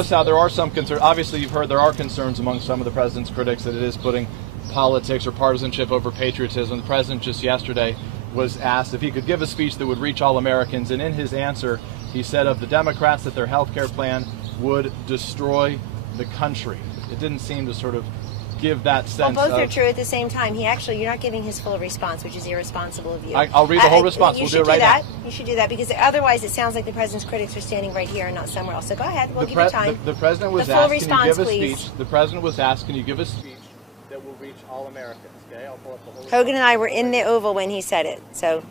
notice how there are some concerns. Obviously, you've heard there are concerns among some of the president's critics that it is putting politics or partisanship over patriotism. The president just yesterday was asked if he could give a speech that would reach all Americans, and in his answer, he said of the Democrats that their health care plan would destroy the country. It didn't seem to sort of give that sense. Well, both are true at the same time. You're not giving his full response, which is irresponsible of you. I'll read the whole response. We'll do it right now. You should do that, because otherwise it sounds like the president's critics are standing right here and not somewhere else. So go ahead. We'll give you time. The president was asked, can you give a speech? The president was asked, can you give a speech that will reach all Americans? Okay, I'll pull up the whole Hogan and I were in the Oval when he said it, so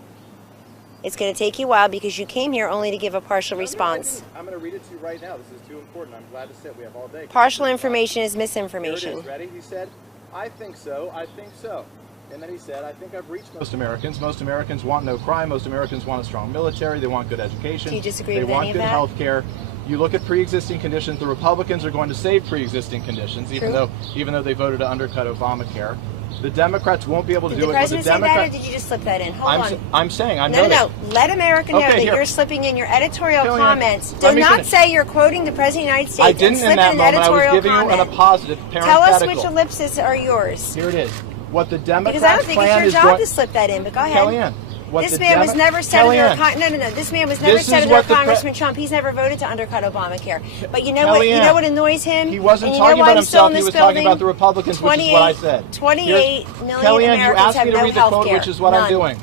it's going to take you a while because you came here only to give a partial response. I'm going to read it to you right now. This is too important. I'm glad to sit. We have all day. Partial information is misinformation. Here it is. Ready? He said, I think so. I think so. And then he said, I think I've reached most Americans. Most Americans want no crime. Most Americans want a strong military. They want good education. Do you disagree with any of that? They want good health care. You look at pre-existing conditions. The Republicans are going to save pre-existing conditions, even though they voted to undercut Obamacare. The Democrats won't be able to do it. Did the president say that, or did you just slip that in? Hold on. I'm saying, I know No. Let America know that you're slipping in your editorial comments. Do not say you're quoting the president of the United States. I didn't in that moment. I was giving you a positive parenthetical. Tell us which ellipses are yours. Here it is. What the Democrats plan is going... Because I don't think it's your job to slip that in, but go ahead. Kellyanne. This man was never Senator. No. This man was never Senator Congressman Trump. He's never voted to undercut Obamacare. But you know what? You know what annoys him? He wasn't talking about himself. He was talking about the Republicans, which is what I said. 28 million Americans have no health care. Which is what I'm doing.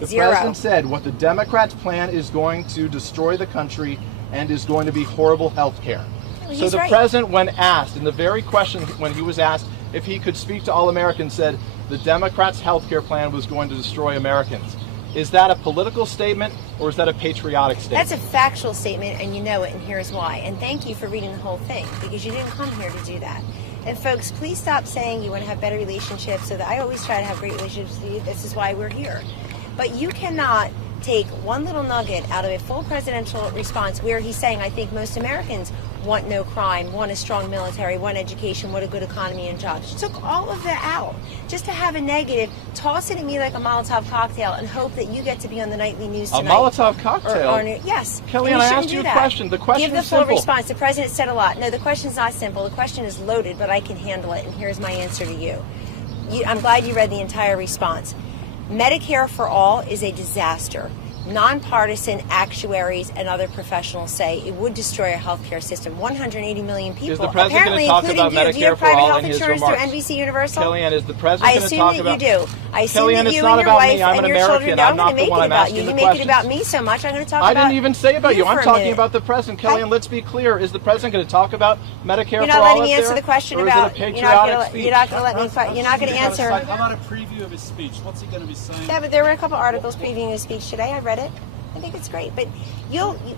The Zero. president said what the Democrats' plan is going to destroy the country and is going to be horrible health care. So the president, when asked, in the very question when he was asked if he could speak to all Americans, said the Democrats' health care plan was going to destroy Americans. Is that a political statement or is that a patriotic statement? That's a factual statement, and you know it, and here's why. And thank you for reading the whole thing, because you didn't come here to do that. And folks, please stop saying you want to have better relationships. So that I always try to have great relationships with you. This is why we're here. But you cannot take one little nugget out of a full presidential response where he's saying, I think most Americans want no crime, want a strong military, want education, want a good economy and jobs. You took all of that out just to have a negative, toss it at me like a Molotov cocktail and hope that you get to be on the nightly news tonight. A Molotov cocktail? Yes. Kellyanne, I asked you a question. The question is simple. Give the full response. The president said a lot. No, the question's not simple. The question is loaded, but I can handle it, and here's my answer to you. I'm glad you read the entire response. Medicare for all is a disaster. Nonpartisan actuaries and other professionals say it would destroy our healthcare system. 180 million people, is the president apparently, talk including about do you have Medicare private for all health in his insurance remarks? through NBC Universal? Kellyanne, is the president going to talk about... I assume that you do. I assume Kellyanne, that you it's not and your about wife me. I'm and an your children. American. No, I'm not I'm going the to one make it I'm about asking you. the You make questions. it about me so much. I'm going to talk I about... didn't even say about you. I'm for a talking minute. about the president. Kellyanne, let's be clear. Is the president going to talk about Medicare for all? You're not letting me answer the question about... You're not going to let me... You're not going to answer... How about a preview of his speech? What's he going to be saying? Yeah, but there were a couple articles previewing his speech today. I read it. I think it's great, but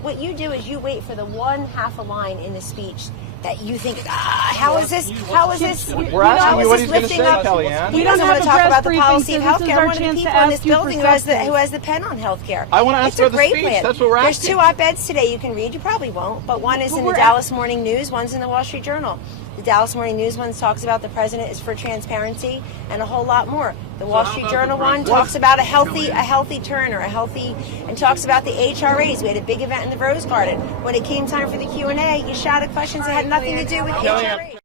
what you do is you wait for the one half a line in the speech that you think, how is this? We're asking you what he's going to say, Kellyanne. He doesn't want to talk about the policy of health care. One of the people in this building who has the pen on health care. I want to ask for the speech. That's what we're asking. There's 2 op-eds today you can read. You probably won't, but one is in the Dallas Morning News, one's in the Wall Street Journal. The Dallas Morning News one talks about the president is for transparency and a whole lot more. The Wall Street Journal one talks about a healthy turn and talks about the HRAs. We had a big event in the Rose Garden. When it came time for the Q&A, you shouted questions that had nothing to do with HRAs.